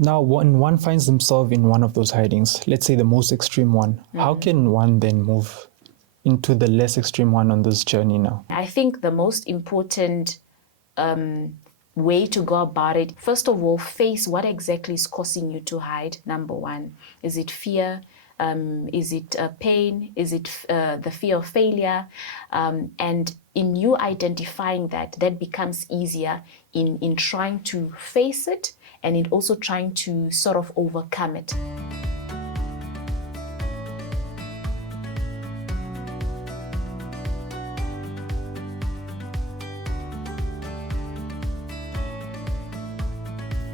Now, when one finds themselves in one of those hidings, let's say the most extreme one, how can one then move into the less extreme one on this journey now? I think the most important way to go about it, first of all, face what exactly is causing you to hide, number one. Is it fear? Is it pain? Is it the fear of failure? And in you identifying that becomes easier in trying to face it and in also trying to sort of overcome it.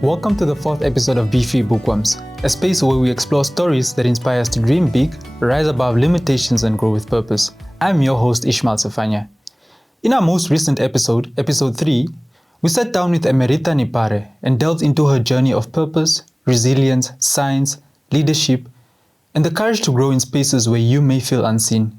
Welcome to the 4th episode of BeFree Bookworms, a space where we explore stories that inspire us to dream big, rise above limitations and grow with purpose. I'm your host Ismael Sefanya. In our most recent episode, episode 3, we sat down with Emerita Nipare and delved into her journey of purpose, resilience, science, leadership, and the courage to grow in spaces where you may feel unseen.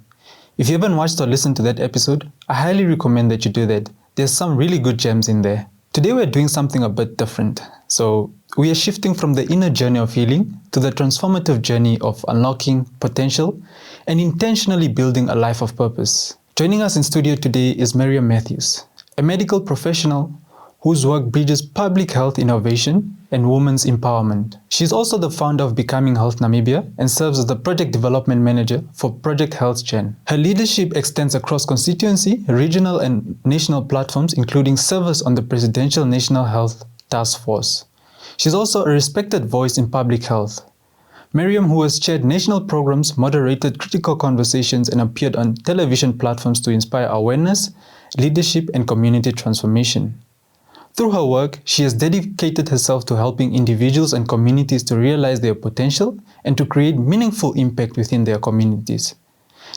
If you haven't watched or listened to that episode, I highly recommend that you do that. There's some really good gems in there. Today we're doing something a bit different. So we are shifting from the inner journey of healing to the transformative journey of unlocking potential and intentionally building a life of purpose. Joining us in studio today is Mirjam Matheus, a medical professional whose work bridges public health innovation and women's empowerment. She's also the founder of Becoming Health Namibia and serves as the project development manager for Project Health Gen. Her leadership extends across constituency, regional and national platforms, including service on the Presidential National Health Task Force. She's also a respected voice in public health. Mirjam, who has chaired national programs, moderated critical conversations, and appeared on television platforms to inspire awareness, leadership, and community transformation. Through her work, she has dedicated herself to helping individuals and communities to realize their potential and to create meaningful impact within their communities.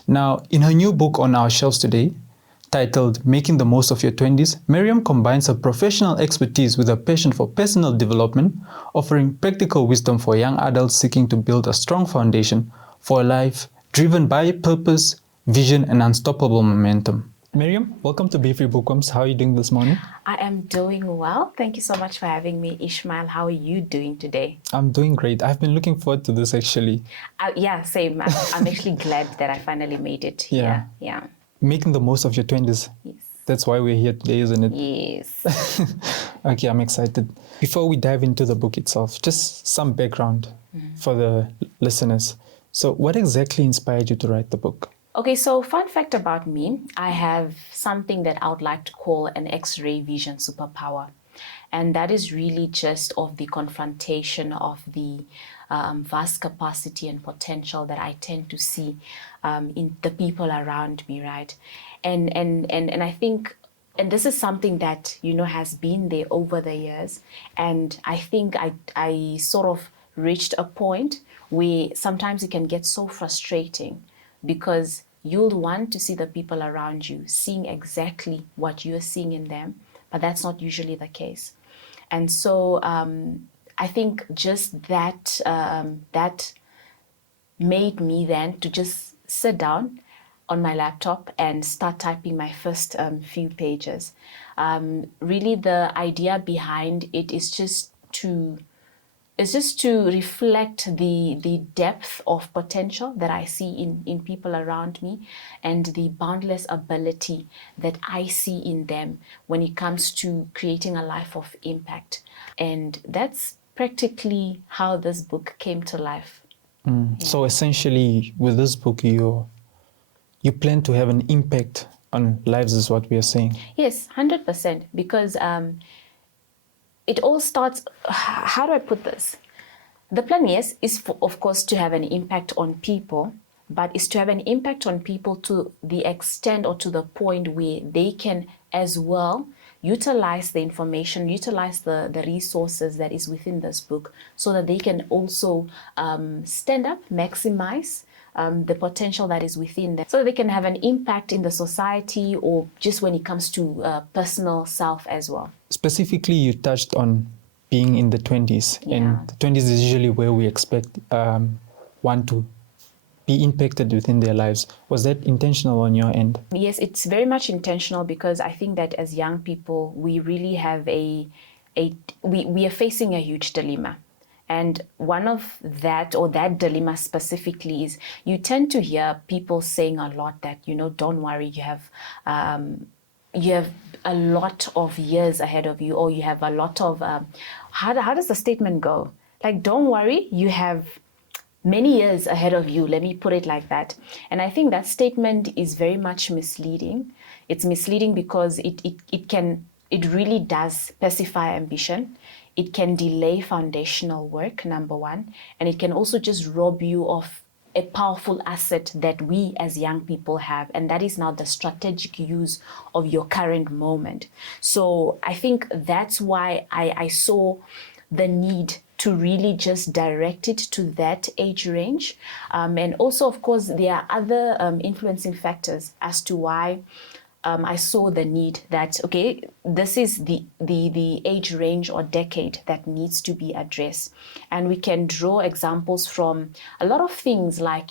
Now, in her new book on our shelves today, titled Making the Most of Your Twenties, Mirjam combines her professional expertise with a passion for personal development, offering practical wisdom for young adults seeking to build a strong foundation for a life driven by purpose, vision, and unstoppable momentum. Mirjam, welcome to BeFree Bookworms. How are you doing this morning? I am doing well. Thank you so much for having me, Ismael. How are you doing today? I'm doing great. I've been looking forward to this actually. Yeah, same. I'm actually glad that I finally made it here. Yeah. Making the most of your 20s. Yes. That's why we're here today, isn't it? Yes. Okay, I'm excited. Before we dive into the book itself, just some background for the listeners. So what exactly inspired you to write the book? Okay, so fun fact about me, I have something that I would like to call an X-ray vision superpower. And that is really just of the confrontation of the vast capacity and potential that I tend to see in the people around me, right? And I think, and this is something that, has been there over the years. And I think I sort of reached a point where sometimes it can get so frustrating because you'll want to see the people around you seeing exactly what you're seeing in them, but that's not usually the case. And so I think just that that made me then to just sit down on my laptop and start typing my first few pages. Really, the idea behind it is just to reflect the depth of potential that I see in people around me and the boundless ability that I see in them when it comes to creating a life of impact. And that's practically how this book came to life. Yeah. So essentially, with this book, you plan to have an impact on lives, is what we are saying? Yes, 100%, because it all starts, how do I put this? The plan, yes, is for, of course, to have an impact on people, but is to have an impact on people to the extent or to the point where they can as well utilize the information, utilize the resources that is within this book so that they can also stand up, maximize the potential that is within them, so that they can have an impact in the society or just when it comes to personal self as well. Specifically, you touched on being in the 20s, and the 20s is usually where we expect one to be impacted within their lives. Was that intentional on your end? Yes, it's very much intentional because I think that as young people, we really have we are facing a huge dilemma. And one of that, or that dilemma specifically, is you tend to hear people saying a lot that, don't worry, you have a lot of years ahead of you, or you have a lot of, how does the statement go? Like, don't worry, you have many years ahead of you. Let me put it like that. And I think that statement is very much misleading. It's misleading because it really does specify ambition. It can delay foundational work, number one, and it can also just rob you of a powerful asset that we as young people have, and that is now the strategic use of your current moment. So I think that's why I saw the need to really just direct it to that age range. And also, of course, there are other influencing factors as to why I saw the need that, okay, this is the age range or decade that needs to be addressed. And we can draw examples from a lot of things like,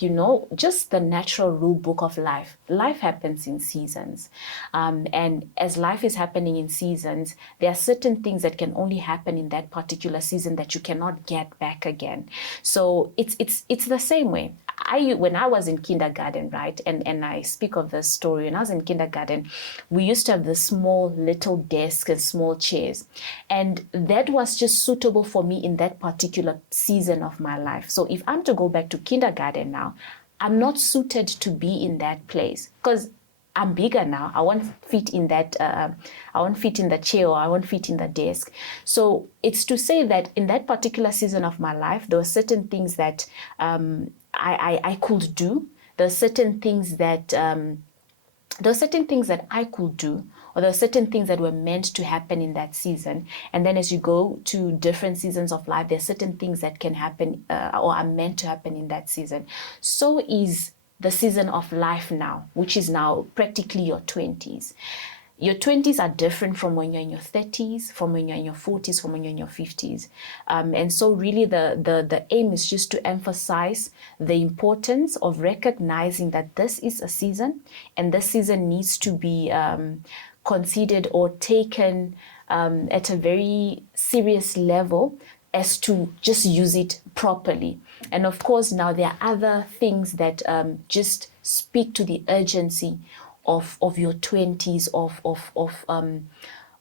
just the natural rule book of life. Life happens in seasons. And as life is happening in seasons, there are certain things that can only happen in that particular season that you cannot get back again. So it's the same way. When I was in kindergarten, right, and I speak of this story, when I was in kindergarten, we used to have the small little desks and small chairs. And that was just suitable for me in that particular season of my life. So if I'm to go back to kindergarten now, I'm not suited to be in that place because I'm bigger now. I won't fit in that. I won't fit in the chair, or I won't fit in the desk. So it's to say that in that particular season of my life, there were certain things that I could do. There are certain things that I could do, or there are certain things that were meant to happen in that season. And then as you go to different seasons of life, there are certain things that can happen or are meant to happen in that season. So is the season of life now, which is now practically your 20s. Your 20s are different from when you're in your 30s, from when you're in your 40s, from when you're in your 50s. And so really the aim is just to emphasize the importance of recognizing that this is a season, and this season needs to be considered or taken at a very serious level as to just use it properly. And of course, now there are other things that just speak to the urgency of your 20s,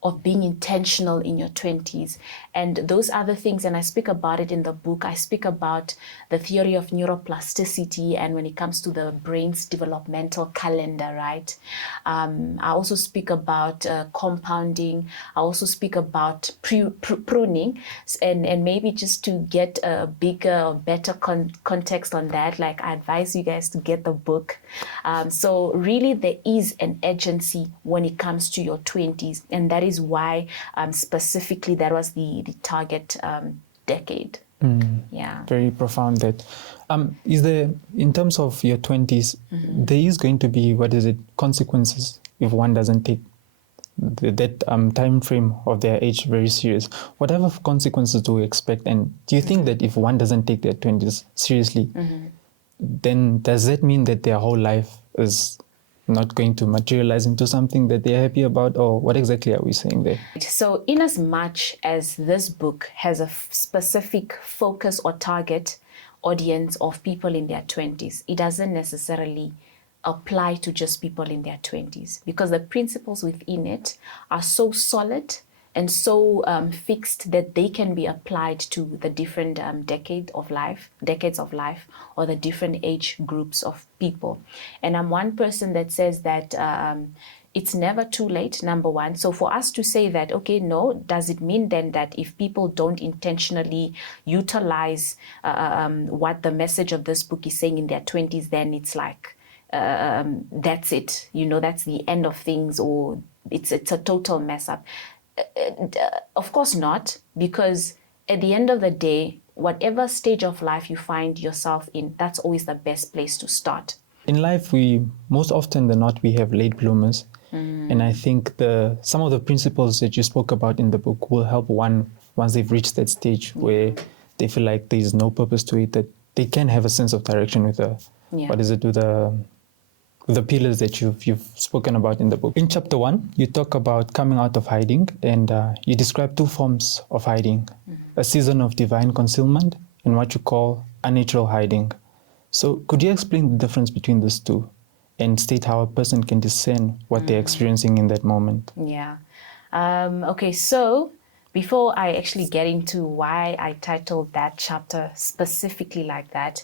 of being intentional in your 20s. And those other things, and I speak about it in the book, I speak about the theory of neuroplasticity, and when it comes to the brain's developmental calendar, right? I also speak about compounding. I also speak about pruning, and maybe just to get a bigger or better context on that, like I advise you guys to get the book. So really there is an urgency when it comes to your 20s, and that is why specifically that was the target decade. Yeah. Very profound that. Is there, in terms of your 20s, there is going to be, consequences if one doesn't take that time frame of their age very serious? Whatever consequences do we expect? And do you think that if one doesn't take their 20s seriously, then does that mean that their whole life is not going to materialize into something that they're happy about? Or what exactly are we saying there? So in as much as this book has a specific focus or target audience of people in their 20s, it doesn't necessarily apply to just people in their 20s, because the principles within it are so solid and so fixed that they can be applied to the different decades of life, or the different age groups of people. And I'm one person that says that it's never too late, number one. So for us to say that, okay, no, does it mean then that if people don't intentionally utilize what the message of this book is saying in their 20s, then it's like, that's it, that's the end of things, or it's a total mess up? Of course not, because at the end of the day, whatever stage of life you find yourself in, that's always the best place to start. In life, we most often than not, we have late bloomers. And I think some of the principles that you spoke about in the book will help one once they've reached that stage where they feel like there's no purpose to it, that they can have a sense of direction with with the pillars that you've spoken about in the book. In chapter 1, you talk about coming out of hiding, and you describe 2 forms of hiding, a season of divine concealment and what you call unnatural hiding. So could you explain the difference between those two and state how a person can discern what they're experiencing in that moment? Yeah. Okay, so before I actually get into why I titled that chapter specifically like that,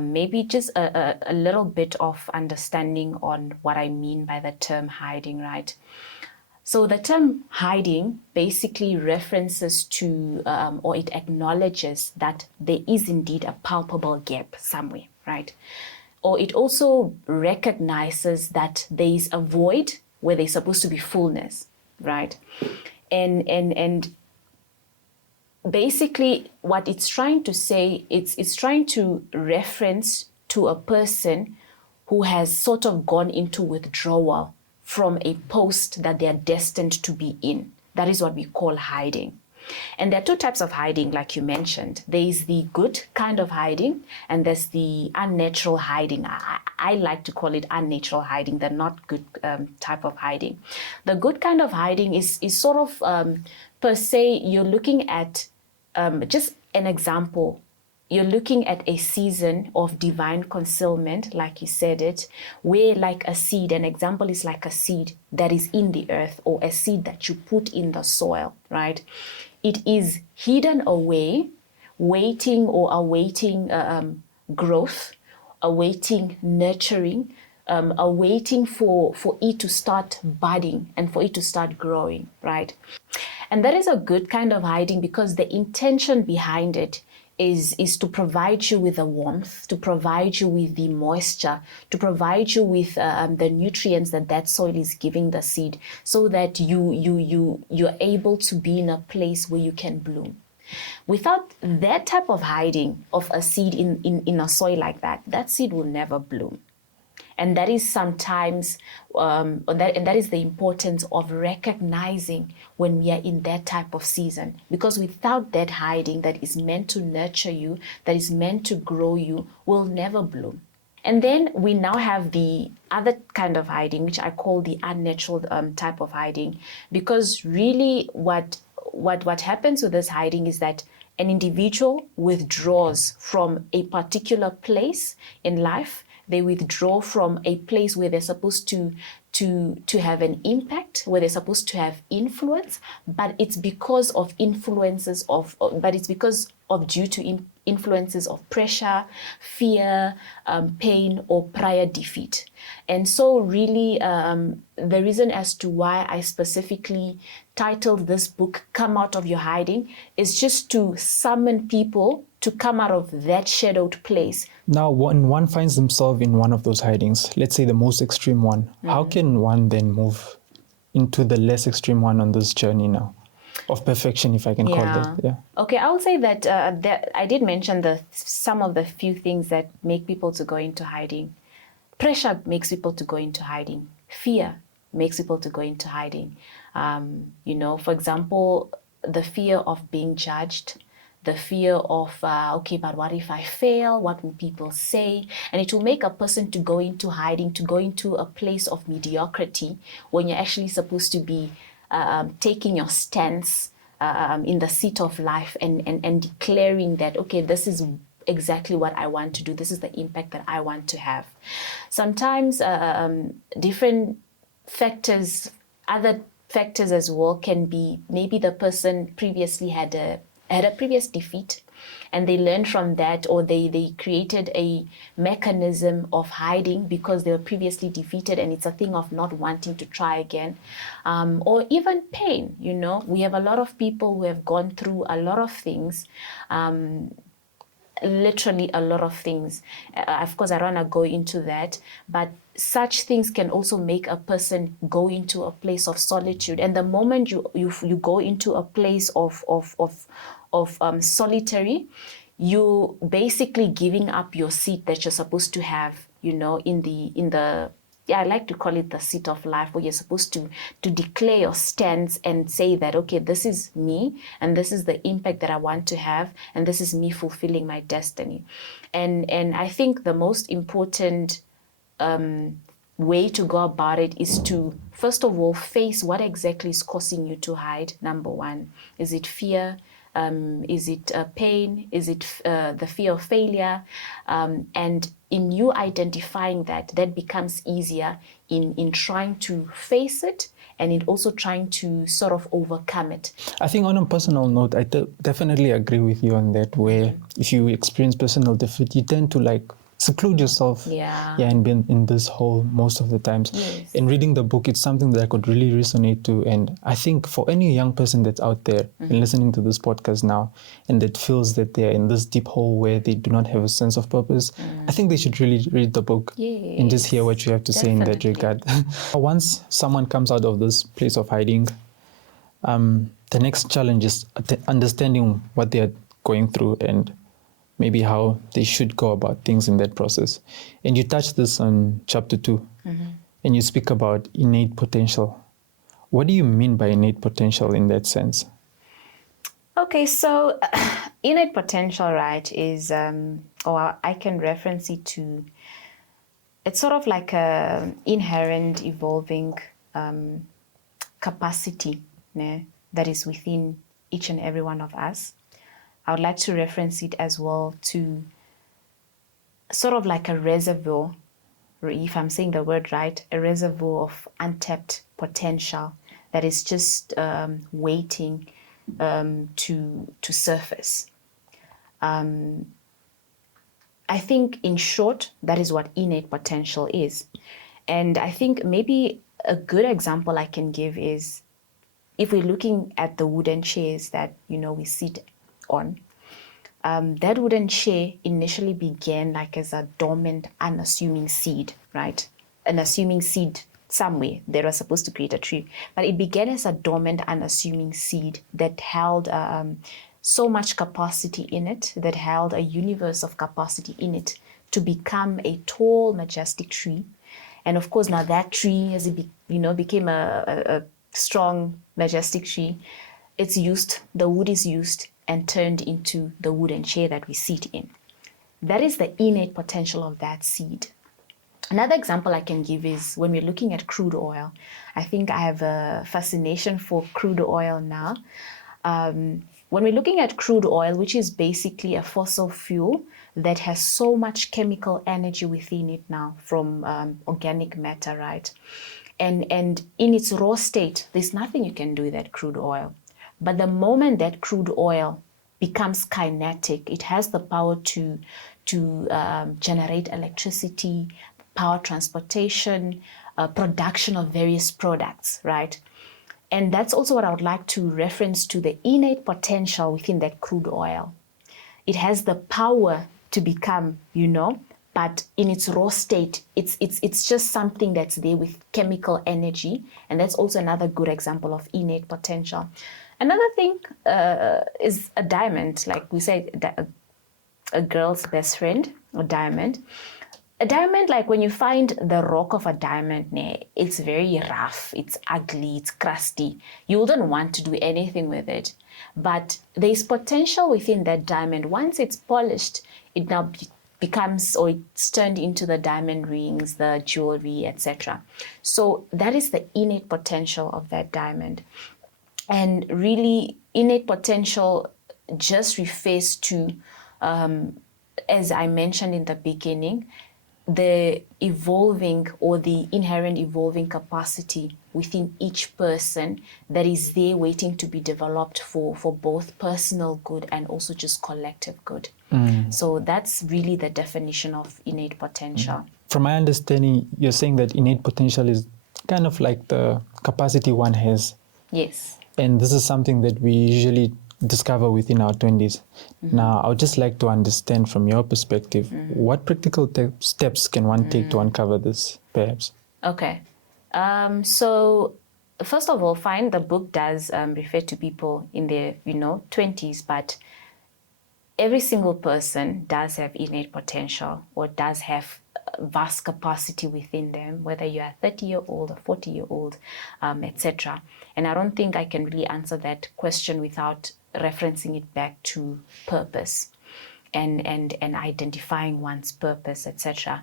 maybe just a little bit of understanding on what I mean by the term hiding, right? So the term hiding basically references to, or it acknowledges that there is indeed a palpable gap somewhere, right? Or it also recognizes that there is a void where there's supposed to be fullness, right? And basically what it's trying to say, it's trying to reference to a person who has sort of gone into withdrawal from a post that they are destined to be in. That is what we call hiding. And there are 2 types of hiding, like you mentioned. There is the good kind of hiding, and there's the unnatural hiding. I like to call it unnatural hiding, the not good type of hiding. The good kind of hiding is sort of, per se, you're looking at, just an example, you're looking at a season of divine concealment, like you said it, where like a seed, an example is like a seed that is in the earth, or a seed that you put in the soil, right? It is hidden away, waiting or awaiting growth, awaiting nurturing, awaiting for it to start budding and for it to start growing, right? And that is a good kind of hiding because the intention behind it is to provide you with the warmth, to provide you with the moisture, to provide you with the nutrients that soil is giving the seed, so that you're able to be in a place where you can bloom. Without that type of hiding of a seed in a soil like that, that seed will never bloom. And that is sometimes, that is the importance of recognizing when we are in that type of season. Because without that hiding that is meant to nurture you, that is meant to grow you, will never bloom. And then we now have the other kind of hiding, which I call the unnatural type of hiding. Because really what happens with this hiding is that an individual withdraws from a particular place in life. They withdraw from a place where they're supposed to have an impact, where they're supposed to have influence, but it's because of influences of, due to influences of pressure, fear, pain, or prior defeat. And so really the reason as to why I specifically titled this book, Come Out of Your Hiding, is just to summon people to come out of that shadowed place. Now, when one finds themselves in one of those hidings, let's say the most extreme one, how can one then move into the less extreme one on this journey now of perfection, if I can call it? Yeah. Okay, I will say that, I did mention some of the few things that make people to go into hiding. Pressure makes people to go into hiding. Fear makes people to go into hiding. For example, the fear of being judged, the fear of, okay, but what if I fail? What will people say? And it will make a person to go into hiding, to go into a place of mediocrity when you're actually supposed to be taking your stance in the seat of life and declaring that, okay, this is exactly what I want to do. This is the impact that I want to have. Sometimes different factors, other factors as well, can be maybe the person previously had a previous defeat and they learned from that, or they created a mechanism of hiding because they were previously defeated and it's a thing of not wanting to try again, or even pain. We have a lot of people who have gone through a lot of things, literally a lot of things. Of course, I don't want to go into that, but such things can also make a person go into a place of solitude. And the moment you go into a place of solitary, you basically giving up your seat that you're supposed to have, in the I like to call it the seat of life, where you're supposed to declare your stance and say that, okay, this is me and this is the impact that I want to have and this is me fulfilling my destiny. And I think the most important way to go about it is to, first of all, face what exactly is causing you to hide, number one. Is it fear? Is it pain? Is it the fear of failure? And in you identifying that, that becomes easier in trying to face it and in also trying to sort of overcome it. I think on a personal note, I definitely agree with you on that, where if you experience personal defeat, you tend to like seclude yourself and be in this hole most of the times. Yes. And reading the book, it's something that I could really resonate to. And I think for any young person that's out there and listening to this podcast now and that feels that they're in this deep hole where they do not have a sense of purpose, I think they should really read the book and just hear what you have to say in that regard. Once someone comes out of this place of hiding, the next challenge is understanding what they're going through and maybe how they should go about things in that process. And you touch this on chapter 2, and you speak about innate potential. What do you mean by innate potential in that sense? Okay, so innate potential, right, is, or I can reference it to, it's sort of like a inherent evolving capacity that is within each and every one of us. I would like to reference it as well to sort of like a reservoir, if I'm saying the word right, a reservoir of untapped potential that is just waiting to surface. I think in short, that is what innate potential is. And I think maybe a good example I can give is if we're looking at the wooden chairs that, we sit on, that wooden chair initially began like as a dormant, unassuming seed, right? An assuming seed somewhere that was supposed to create a tree. But it began as a dormant, unassuming seed that held so much capacity in it, that held a universe of capacity in it to become a tall, majestic tree. And of course, now that tree, as it became a strong, majestic tree, it's used, the wood is used and turned into the wooden chair that we sit in. That is the innate potential of that seed. Another example I can give is when we're looking at crude oil. I think I have a fascination for crude oil now. When we're looking at crude oil, which is basically a fossil fuel that has so much chemical energy within it now from organic matter, right? And in its raw state, there's nothing you can do with that crude oil. But the moment that crude oil becomes kinetic, it has the power to generate electricity, power transportation, production of various products, right? And that's also what I would like to reference to the innate potential within that crude oil. It has the power to become, but in its raw state, it's just something that's there with chemical energy. And that's also another good example of innate potential. Another thing is a diamond, like we say, a girl's best friend, a diamond. A diamond, like when you find the rock of a diamond, it's very rough, it's ugly, it's crusty. You wouldn't want to do anything with it. But there's potential within that diamond. Once it's polished, it now becomes, or it's turned into the diamond rings, the jewelry, etc. So that is the innate potential of that diamond. And really, innate potential just refers to, as I mentioned in the beginning, the evolving or the inherent evolving capacity within each person that is there waiting to be developed for both personal good and also just collective good. So that's really the definition of innate potential. From my understanding, you're saying that innate potential is kind of like the capacity one has. Yes. And this is something that we usually discover within our 20s. Now, I would just like to understand from your perspective, what practical steps can one take to uncover this, perhaps? Okay. So, first of all, fine, the book does refer to people in their, 20s, but every single person does have innate potential or does have vast capacity within them, whether you're a 30-year-old, a 40-year-old, etc. And I don't think I can really answer that question without referencing it back to purpose and identifying one's purpose, etc.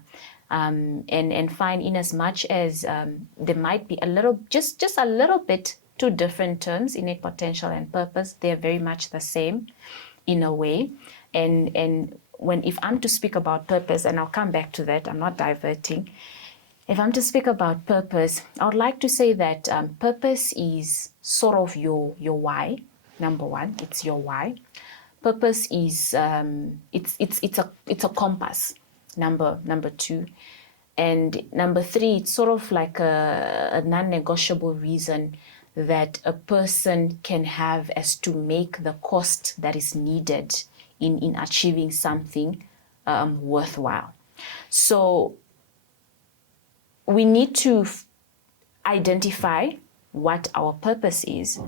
and find, in as much as there might be a little, just a little bit, two different terms, innate potential and purpose, they're very much the same in a way. And if I'm to speak about purpose, and I'll come back to that, I'm not diverting. If I'm to speak about purpose, I would like to say that purpose is sort of your why. Number one, it's your why. Purpose is it's a compass. Number two, and number three, it's sort of like a non-negotiable reason that a person can have as to make the cost that is needed in achieving something worthwhile. So we need to identify what our purpose is.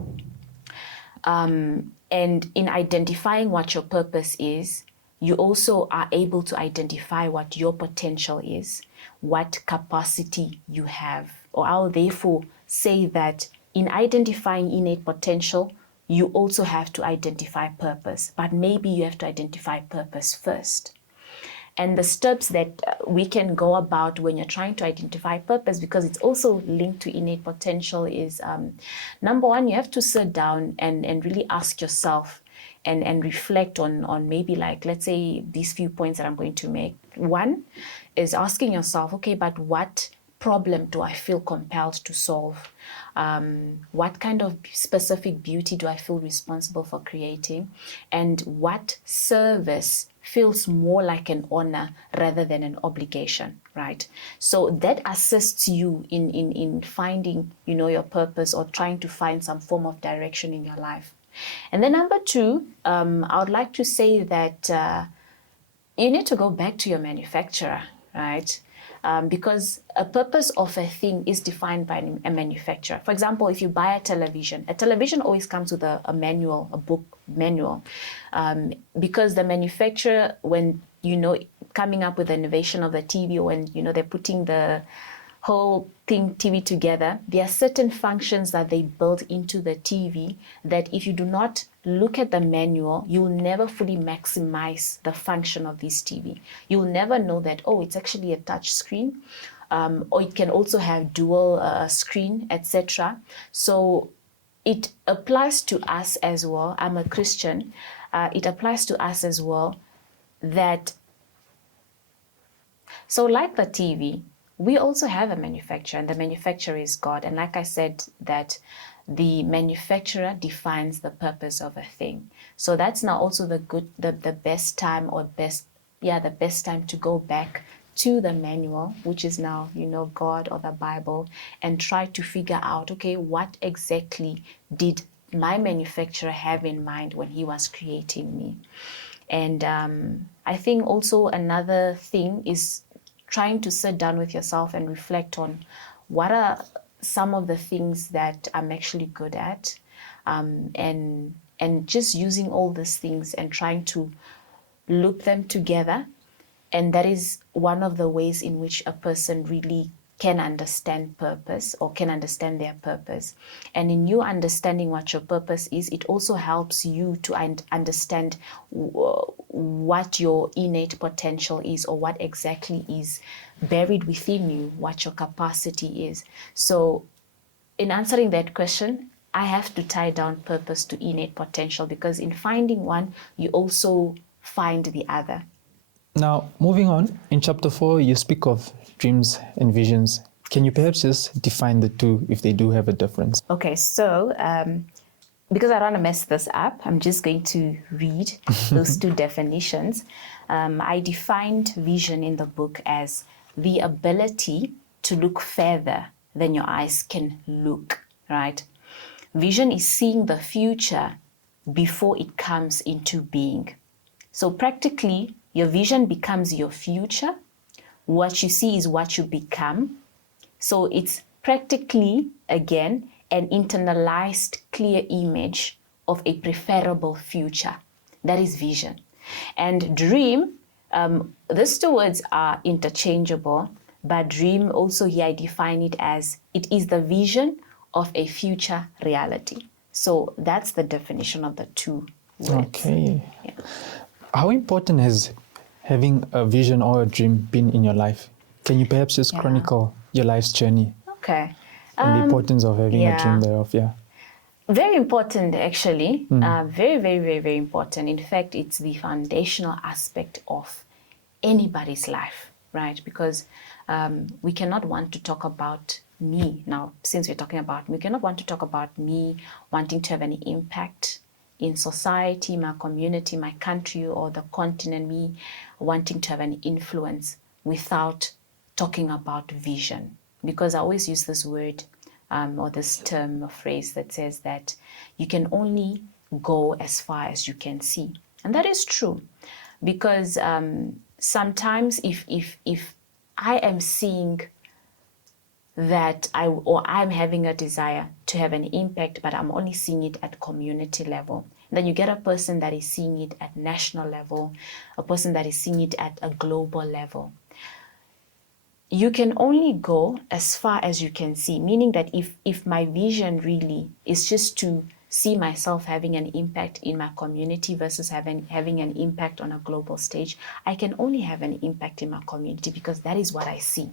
And in identifying what your purpose is, you also are able to identify what your potential is, what capacity you have. Or I'll therefore say that in identifying innate potential, you also have to identify purpose, but maybe you have to identify purpose first. And the steps that we can go about when you're trying to identify purpose, because it's also linked to innate potential, is number one, you have to sit down and really ask yourself and reflect on maybe, like, let's say these few points that I'm going to make. One is asking yourself, okay, but what problem do I feel compelled to solve? What kind of specific beauty do I feel responsible for creating? And what service feels more like an honor rather than an obligation, right? So that assists you in finding, your purpose, or trying to find some form of direction in your life. And then number two, I would like to say that you need to go back to your manufacturer, right? Because a purpose of a thing is defined by a manufacturer. For example, if you buy a television always comes with a manual, a book manual, because the manufacturer, when, coming up with the innovation of the TV, or when, they're putting the whole TV together, there are certain functions that they build into the TV that if you do not look at the manual, you will never fully maximize the function of this TV. You will never know that, it's actually a touch screen, or it can also have dual screen, etc. So it applies to us as well. I'm a Christian. It applies to us as well that, so like the TV, we also have a manufacturer, and the manufacturer is God. And like I said, that the manufacturer defines the purpose of a thing. So that's now also the best time to go back to the manual, which is now, God or the Bible, and try to figure out, okay, what exactly did my manufacturer have in mind when he was creating me? And I think also another thing is trying to sit down with yourself and reflect on what are some of the things that I'm actually good at, and just using all these things and trying to loop them together. And that is one of the ways in which a person really can understand purpose, or can understand their purpose. And in you understanding what your purpose is, it also helps you to understand what your innate potential is, or what exactly is buried within you, what your capacity is. So in answering that question, I have to tie down purpose to innate potential, because in finding one, you also find the other. Now, moving on, in chapter 4, you speak of dreams and visions. Can you perhaps just define the two, if they do have a difference? Okay, so because I don't want to mess this up, I'm just going to read those two definitions. I defined vision in the book as the ability to look further than your eyes can look, right? Vision is seeing the future before it comes into being. So practically, your vision becomes your future. What you see is what you become. So it's practically, again, an internalized, clear image of a preferable future. That is vision. And dream, these two words are interchangeable, but dream also here I define it as it is the vision of a future reality. So that's the definition of the two words. Okay. Yeah. How important has having a vision or a dream been in your life? Can you perhaps just chronicle your life's journey? Okay. And the importance of having a dream thereof, Very important, actually. Very, very, very, very important. In fact, it's the foundational aspect of anybody's life, right? Because we cannot want to talk about me. Now, since we're talking about me, we cannot want to talk about me wanting to have any impact in society, my community, my country, or the continent, me wanting to have an influence without talking about vision. Because I always use this word or this term or phrase that says that you can only go as far as you can see. And that is true, because sometimes if I am seeing that I'm having a desire to have an impact, but I'm only seeing it at community level, then you get a person that is seeing it at national level, a person that is seeing it at a global level. You can only go as far as you can see, meaning that if my vision really is just to see myself having an impact in my community versus having an impact on a global stage, I can only have an impact in my community because that is what I see.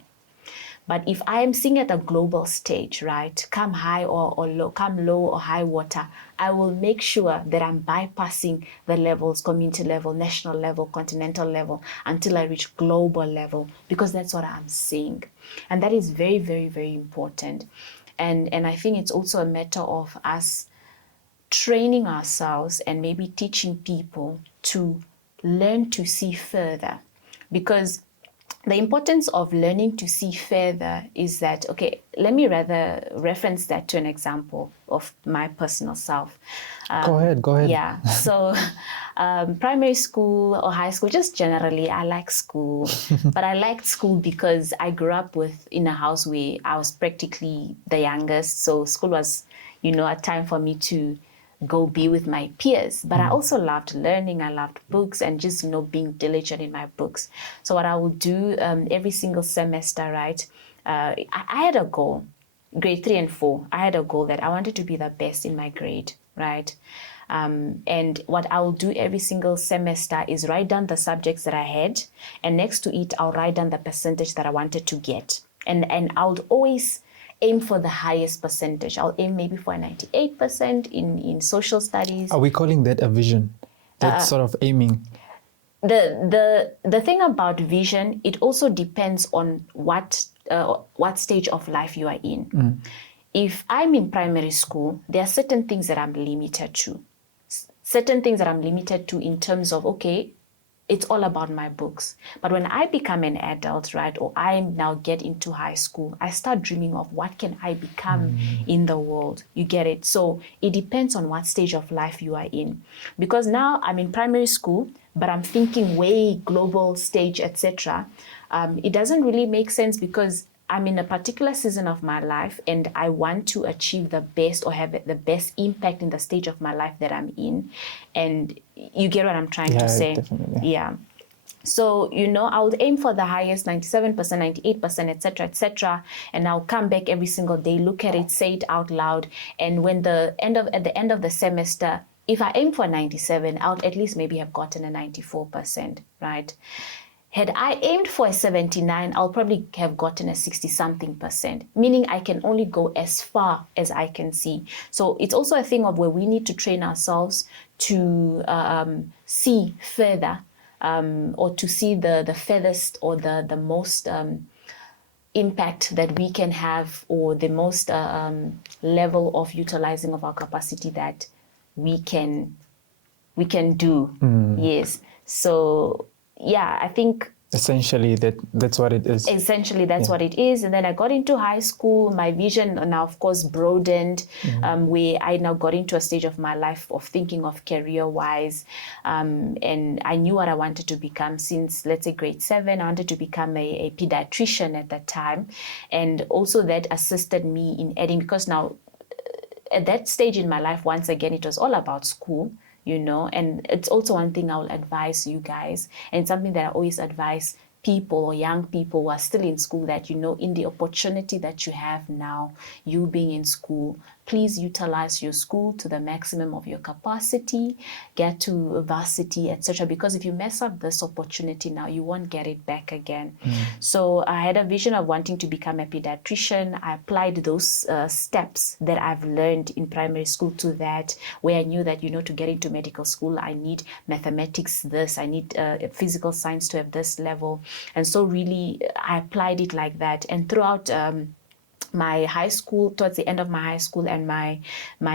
But if I am seeing at a global stage, right, come high or low, come low or high water, I will make sure that I'm bypassing the levels, community level, national level, continental level, until I reach global level, because that's what I'm seeing. And that is very, very, very important. And I think it's also a matter of us training ourselves and maybe teaching people to learn to see further, because the importance of learning to see further is that, okay, let me rather reference that to an example of my personal self. Go ahead. Yeah, so primary school or high school, just generally, I like school. But I liked school because I grew up in a house where I was practically the youngest. So school was, a time for me to go be with my peers. But I also loved learning. I loved books and just, being diligent in my books. So what I would do every single semester, right, I had a goal, grade 3 and 4. I had a goal that I wanted to be the best in my grade, right? And what I will do every single semester is write down the subjects that I had. And next to it, I'll write down the percentage that I wanted to get. And I would always aim for the highest percentage. I'll aim maybe for a 98% in social studies. Are we calling that a vision? That sort of aiming? The thing about vision, it also depends on what stage of life you are in. If I'm in primary school, there are certain things that I'm limited to. Certain things that I'm limited to in terms of, okay, it's all about my books. But when I become an adult, right, or I now get into high school, I start dreaming of what can I become in the world. You get it? So it depends on what stage of life you are in. Because now I'm in primary school, but I'm thinking way global stage, etc. It doesn't really make sense because I'm in a particular season of my life and I want to achieve the best or have the best impact in the stage of my life that I'm in. And you get what I'm trying to say? Definitely. Yeah. So, I would aim for the highest, 97%, 98%, etc., etc. And I'll come back every single day, look at it, say it out loud. And when at the end of the semester, if I aim for 97, I would at least maybe have gotten a 94%, right? Had I aimed for a 79, I'll probably have gotten a 60-something%, meaning I can only go as far as I can see. So it's also a thing of where we need to train ourselves to see further, or to see the furthest or the most impact that we can have, or the most level of utilizing of our capacity that we can do. Yes. So yeah, I think essentially that's what it is. Essentially, that's what it is. And then I got into high school. My vision now, of course, broadened, where I now got into a stage of my life of thinking of career-wise. And I knew what I wanted to become since, let's say, grade 7. I wanted to become a pediatrician at that time. And also that assisted me in adding, because now at that stage in my life, once again, it was all about school. And it's also one thing I will advise you guys, and something that I always advise people or young people who are still in school, that, in the opportunity that you have now, you being in school, please utilize your school to the maximum of your capacity, get to varsity, etc. Because if you mess up this opportunity now, you won't get it back again. So I had a vision of wanting to become a pediatrician. I applied those steps that I've learned in primary school to that, where I knew that, to get into medical school, I need mathematics, I need physical science to have this level. And so really, I applied it like that. And throughout my high school, towards the end of my high school and my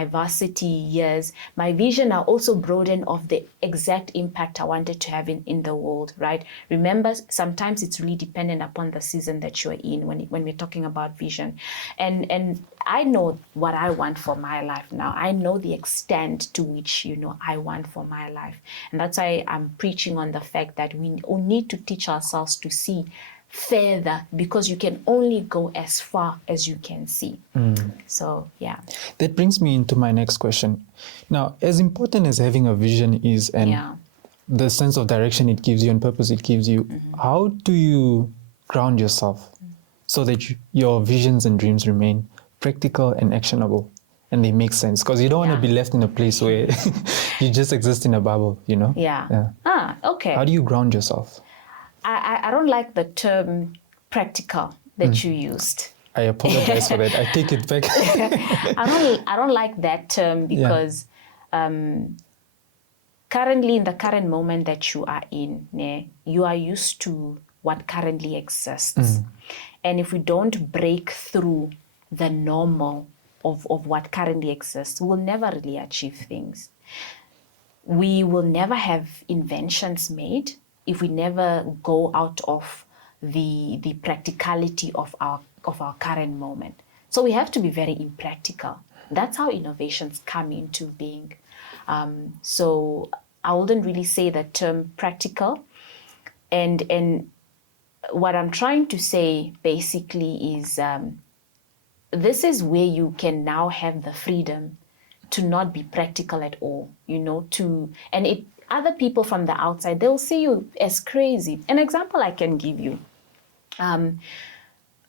varsity years, my vision now also broadened of the exact impact I wanted to have in the world, right? Remember, sometimes it's really dependent upon the season that you're in when we're talking about vision. And I know what I want for my life now. I know the extent to which, I want for my life. And that's why I'm preaching on the fact that we need to teach ourselves to see further, because you can only go as far as you can see. So, yeah. That brings me into my next question. Now, as important as having a vision is, and the sense of direction it gives you and purpose it gives you, how do you ground yourself so that your visions and dreams remain practical and actionable and they make sense? Because you don't want to be left in a place where you just exist in a bubble, Yeah. Okay. How do you ground yourself? I don't like the term practical that you used. I apologize for that. I take it back. I don't like that term because currently, in the current moment that you are in, you are used to what currently exists. And if we don't break through the normal of what currently exists, we'll never really achieve things. We will never have inventions made if we never go out of the practicality of our current moment. So we have to be very impractical. That's how innovations come into being. So I wouldn't really say the term practical. And what I'm trying to say basically is this is where you can now have the freedom to not be practical at all, other people from the outside, they'll see you as crazy. An example I can give you.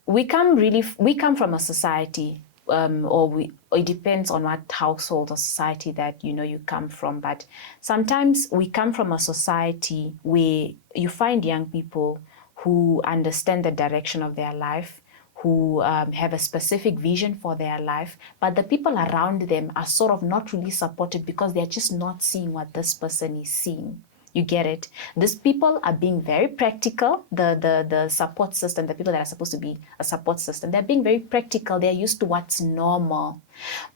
We come from a society, it depends on what household or society that you come from. But sometimes we come from a society where you find young people who understand the direction of their life, who have a specific vision for their life, but the people around them are sort of not really supported because they're just not seeing what this person is seeing. You get it? These people are being very practical. The support system, the people that are supposed to be a support system, they're being very practical. They're used to what's normal.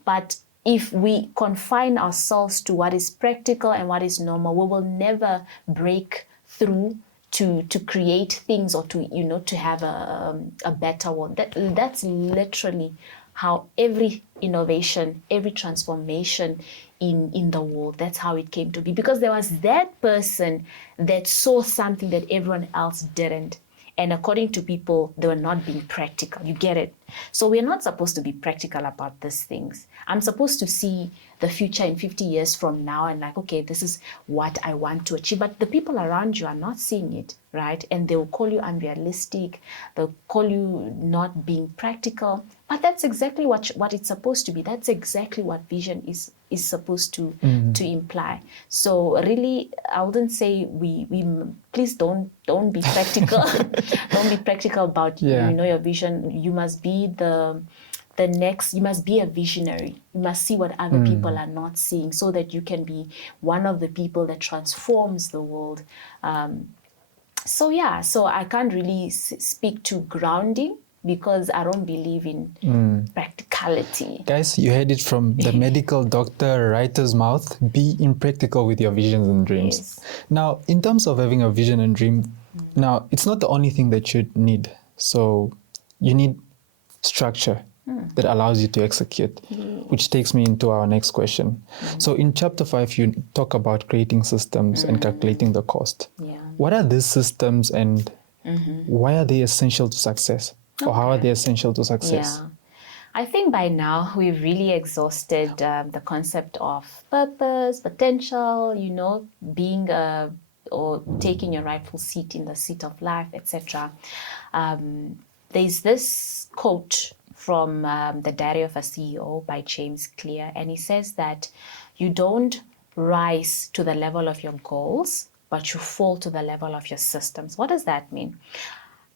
But if we confine ourselves to what is practical and what is normal, we will never break through to create things or to have a better world. That's literally how every innovation, every transformation in the world, that's how it came to be. Because there was that person that saw something that everyone else didn't. And according to people, they were not being practical. You get it? So we're not supposed to be practical about these things. I'm supposed to see the future in 50 years from now and okay, this is what I want to achieve. But the people around you are not seeing it, right? And they will call you unrealistic. They'll call you not being practical. But that's exactly what it's supposed to be. That's exactly what vision is supposed to imply. So really, I wouldn't say we please don't be practical. Don't be practical about your vision. You must be you must be a visionary. You must see what other people are not seeing so that you can be one of the people that transforms the world. So I can't really speak to grounding because I don't believe in practicality. Guys, you heard it from the medical doctor writer's mouth. Be impractical with your visions and dreams. Yes. Now, in terms of having a vision and dream, now it's not the only thing that you need. So you need structure that allows you to execute, which takes me into our next question. So in chapter 5, you talk about creating systems and calculating the cost. Yeah. What are these systems and why are they essential to success? Or how are they essential to success? Yeah. I think by now we've really exhausted the concept of purpose, potential, being or taking your rightful seat in the seat of life, etc. There's this quote from The Diary of a CEO by James Clear, and he says that you don't rise to the level of your goals, but you fall to the level of your systems. What does that mean?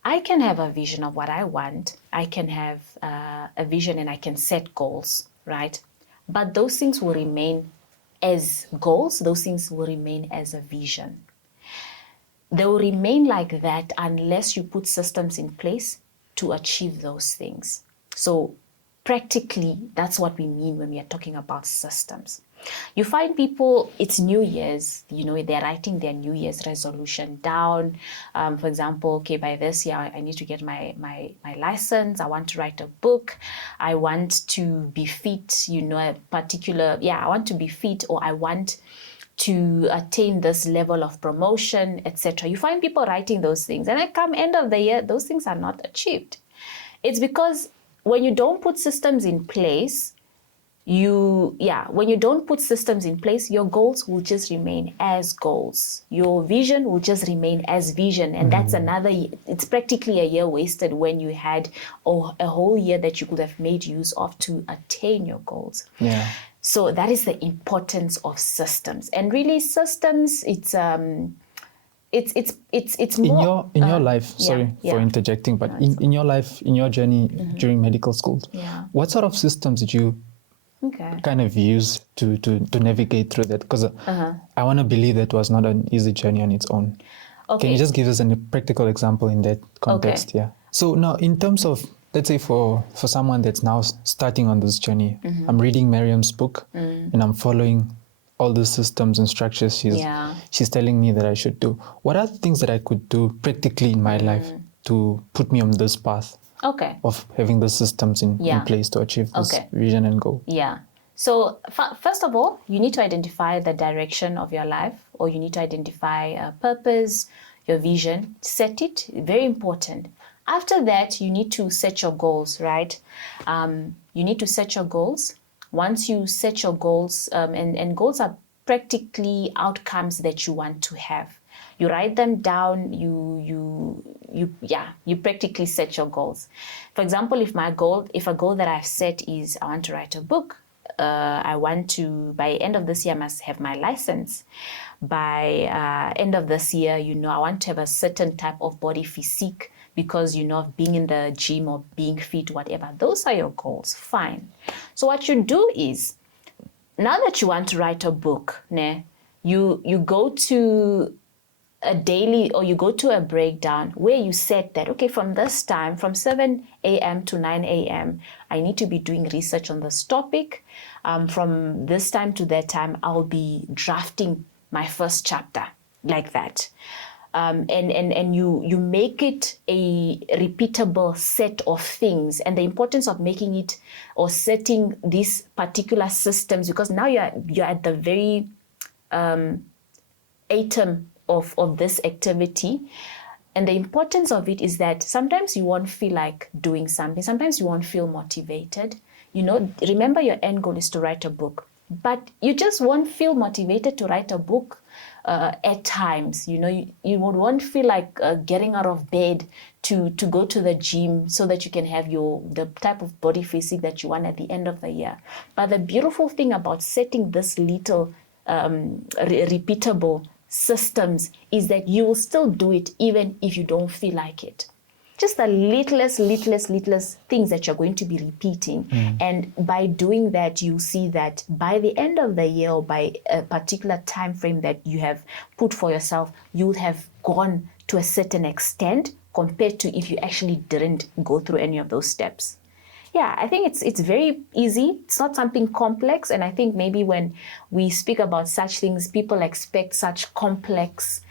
I can have a vision of what I want. I can have a vision and I can set goals, right? But those things will remain as goals. Those things will remain as a vision. They will remain like that unless you put systems in place to achieve those things. So practically, that's what we mean when we are talking about systems. You find people, it's New Year's, they're writing their New Year's resolution down. For example, okay, by this year, I need to get my license. I want to write a book. I want to be fit, I want to be fit, or I want to attain this level of promotion, etc. You find people writing those things, and then come end of the year, those things are not achieved. It's because when you don't put systems in place, your goals will just remain as goals. Your vision will just remain as vision. And that's it's practically a year wasted when you had a whole year that you could have made use of to attain your goals. Yeah. So that is the importance of systems. And really systems, it's more in your life, sorry for interjecting, but in your life, in your journey during medical school, what sort of systems did you kind of use to navigate through that? Because I want to believe that was not an easy journey on its own. Okay. Can you just give us a practical example in that context? Okay. Yeah. So now, in terms of, let's say for someone that's now starting on this journey, I'm reading Mirjam's book and I'm following all the systems and structures she's telling me that I should do. What are the things that I could do practically in my life to put me on this path of having the systems in place to achieve this vision and goal? Yeah. So first of all, you need to identify the direction of your life, or you need to identify a purpose, your vision, set it, very important. After that, you need to set your goals, right? You need to set your goals. Once you set your goals, and goals are practically outcomes that you want to have. You write them down, you practically set your goals. For example, if a goal that I've set is I want to write a book, I want to, by end of this year, I must have my license. By end of this year, I want to have a certain type of body physique, because of being in the gym or being fit, whatever. Those are your goals. Fine. So what you do is, now that you want to write a book, you go to a daily, or you go to a breakdown where you set that, okay, from this time, from 7 a.m. to 9 a.m., I need to be doing research on this topic. From this time to that time, I'll be drafting my first chapter, like that. And you make it a repeatable set of things, and the importance of making it or setting these particular systems, because now you're at the very atom of this activity. And the importance of it is that sometimes you won't feel like doing something, sometimes you won't feel motivated. Remember, your end goal is to write a book, but you just won't feel motivated to write a book at times. You won't feel like getting out of bed to go to the gym so that you can have the type of body physique that you want at the end of the year. But the beautiful thing about setting this little repeatable systems is that you will still do it even if you don't feel like it. Just the littlest things that you're going to be repeating. And by doing that, you see that by the end of the year, or by a particular time frame that you have put for yourself, you'll have gone to a certain extent compared to if you actually didn't go through any of those steps. Yeah, I think it's very easy. It's not something complex. And I think maybe when we speak about such things, people expect such complex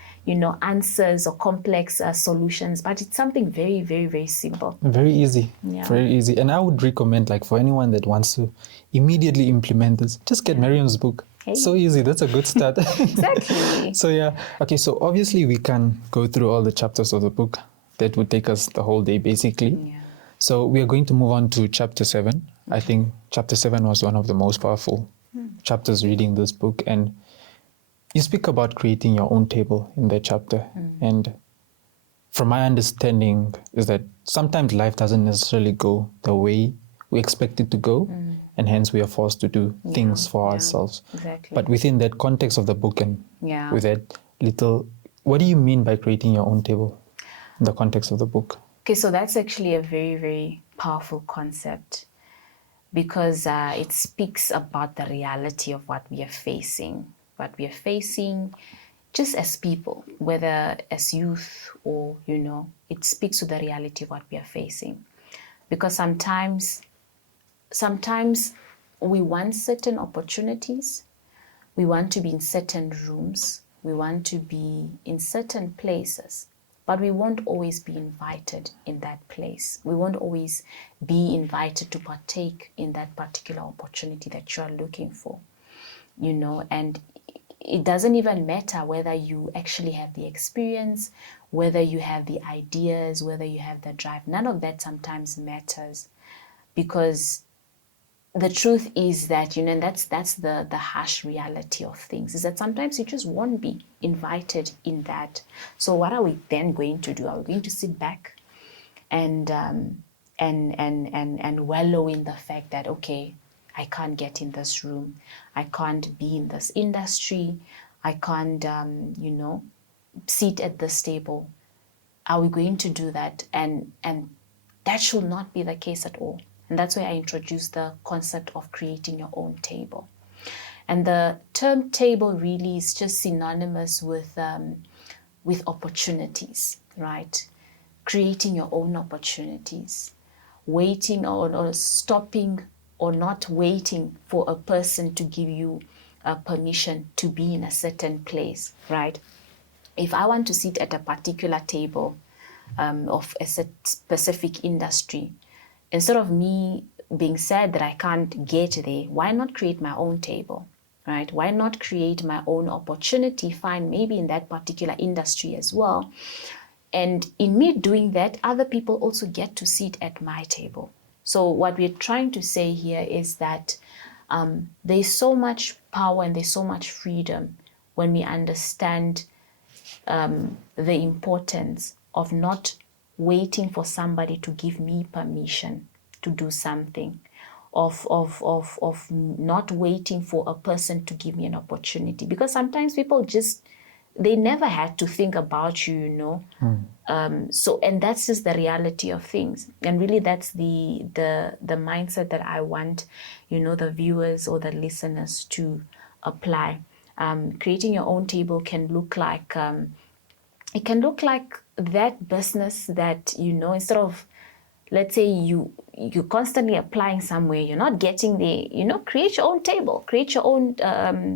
answers or complex solutions, but it's something very, very, very simple. Very easy. Yeah. Very easy. And I would recommend, for anyone that wants to immediately implement this, just get Mirjam's book. Hey. So easy. That's a good start. Exactly. So okay. So obviously we can go through all the chapters of the book. That would take us the whole day, basically. Yeah. So we are going to move on to chapter 7. I think chapter 7 was one of the most powerful chapters reading this book, and you speak about creating your own table in that chapter. And from my understanding, is that sometimes life doesn't necessarily go the way we expect it to go, and hence we are forced to do things for ourselves. Exactly. But within that context of the book and with that little, what do you mean by creating your own table in the context of the book? Okay, so that's actually a very, very powerful concept because it speaks about the reality of what we are facing. What we are facing just as people, whether as youth or, it speaks to the reality of what we are facing. Because sometimes we want certain opportunities, we want to be in certain rooms, we want to be in certain places, but we won't always be invited in that place. We won't always be invited to partake in that particular opportunity that you are looking for, and it doesn't even matter whether you actually have the experience, whether you have the ideas, whether you have the drive. None of that sometimes matters, because the truth is that, and that's the harsh reality of things, is that sometimes you just won't be invited in that. So what are we then going to do? Are we going to sit back and wallow in the fact that, okay, I can't get in this room, I can't be in this industry, I can't, sit at this table? Are we going to do that? And that should not be the case at all. And that's why I introduced the concept of creating your own table. And the term table really is just synonymous with opportunities, right? Creating your own opportunities, waiting or stopping or not waiting for a person to give you permission to be in a certain place, right? If I want to sit at a particular table of a specific industry, instead of me being sad that I can't get there, why not create my own table, right? Why not create my own opportunity, find maybe in that particular industry as well. And in me doing that, other people also get to sit at my table. So what we're trying to say here is that there's so much power and there's so much freedom when we understand the importance of not waiting for somebody to give me permission to do something, of not waiting for a person to give me an opportunity. Because sometimes people they never had to think about you, so, and that's just the reality of things. And really that's the mindset that I want, the viewers or the listeners to apply. Creating your own table can look like, it can look like that business that, instead of, let's say you're constantly applying somewhere, you're not getting there, create your own table, create your own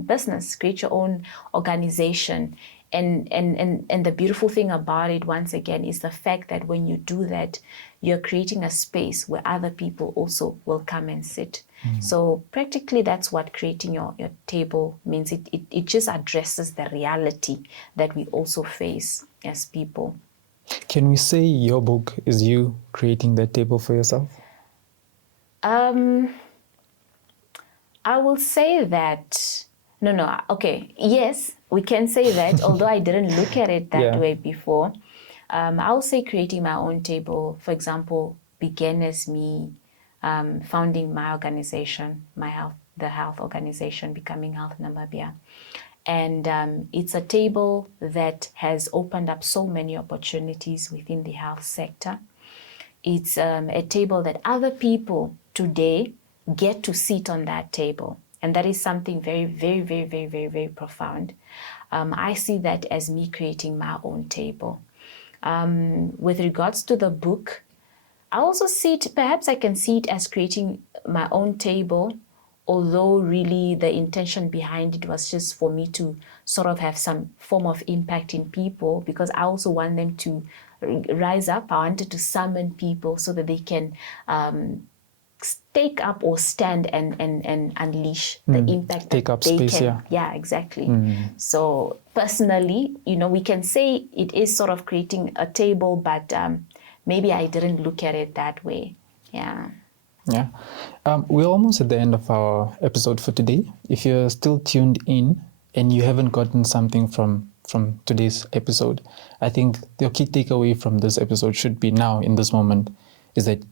business, create your own organization. And the beautiful thing about it, once again, is the fact that when you do that, you're creating a space where other people also will come and sit. So practically that's what creating your table means. It just addresses the reality that we also face as people. Can we say your book is you creating that table for yourself? I will say that, no, okay, yes, we can say that, although I didn't look at it that way before. I'll say creating my own table, for example, began as me founding my organization, the health organization, Becoming Health Namibia. And it's a table that has opened up so many opportunities within the health sector. It's a table that other people today get to sit on that table. And that is something very, very, very, very, very, very profound. I see that as me creating my own table. With regards to the book, I also see it, perhaps I can see it as creating my own table, although really the intention behind it was just for me to sort of have some form of impact in people, because I also want them to rise up. I wanted to summon people so that they can take up or stand and unleash the impact take that up they space, can. Yeah, exactly. So personally, we can say it is sort of creating a table, but maybe I didn't look at it that way. Yeah. Yeah. We're almost at the end of our episode for today. If you're still tuned in and you haven't gotten something from from today's episode. I think the key takeaway from this episode should be now, in this moment, is that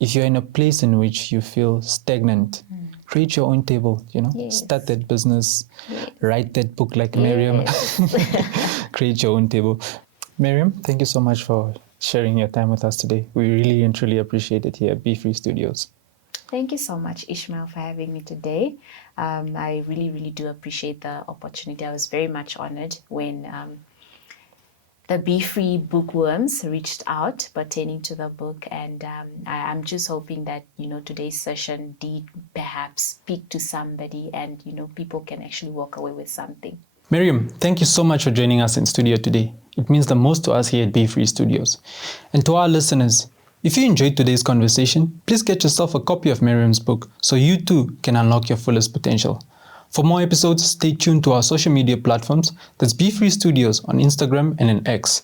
if you're in a place in which you feel stagnant, create your own table, Yes. Start that business, Yes. write that book like Mirjam, create your own table. Mirjam, thank you so much for sharing your time with us today. We really and truly appreciate it here at BeFree Studios. Thank you so much, Ismael, for having me today. I really, really do appreciate the opportunity. I was very much honored when the BeFree Bookworms reached out pertaining to the book, and I'm just hoping that today's session did perhaps speak to somebody, and people can actually walk away with something. Mirjam, thank you so much for joining us in studio today. It means the most to us here at BeFree Studios. And to our listeners, if you enjoyed today's conversation, please get yourself a copy of Mirjam's book so you too can unlock your fullest potential. For more episodes, stay tuned to our social media platforms. That's BeFree Studios on Instagram and on X.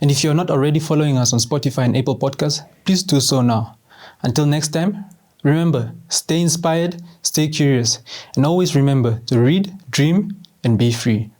And if you're not already following us on Spotify and Apple Podcasts, please do so now. Until next time, remember, stay inspired, stay curious, and always remember to read, dream, and be free.